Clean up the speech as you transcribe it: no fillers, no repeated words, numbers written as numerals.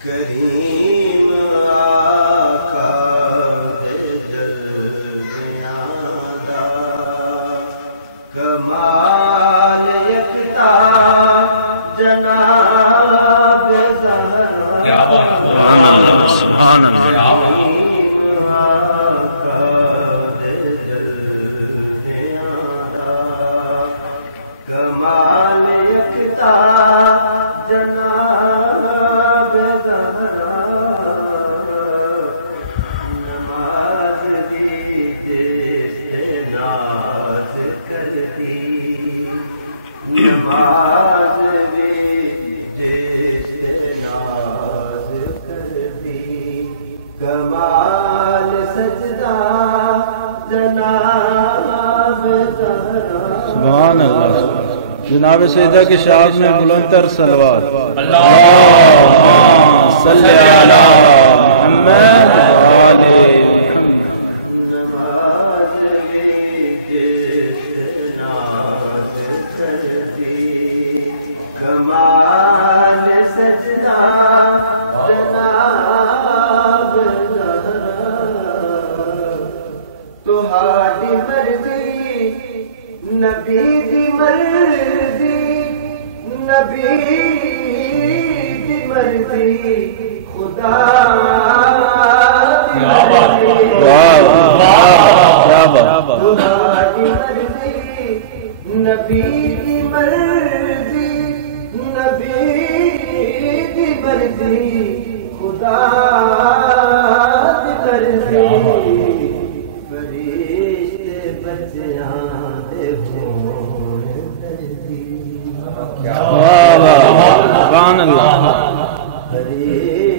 کریم آقا جلویاں دا کمال یکتا جناب زہرا سبحان اللہ کریم آقا جلویاں دا کمال یکتا جناب زہرا نماز بھی دے ناز کرتی نماز بھی دے ناز کرتی کمال سجدہ جناب زہرا سبحان اللہ جناب سیدہ کی شاعت میں بلند تر صلوات اللہم صلی علی محمد وآلہ نماز بھی ناز کرتی کمال سجدہ جناب زہرا تہاڈی مرضی نبی دی مرضی نبی دی مرضی خدا دی مرضی تہاڈی مرضی نبی دی مرضی نبی دی مرضی خدا دی مرضی فرشتے بچیاں دے ہون دردی سبحان اللہ فرشتے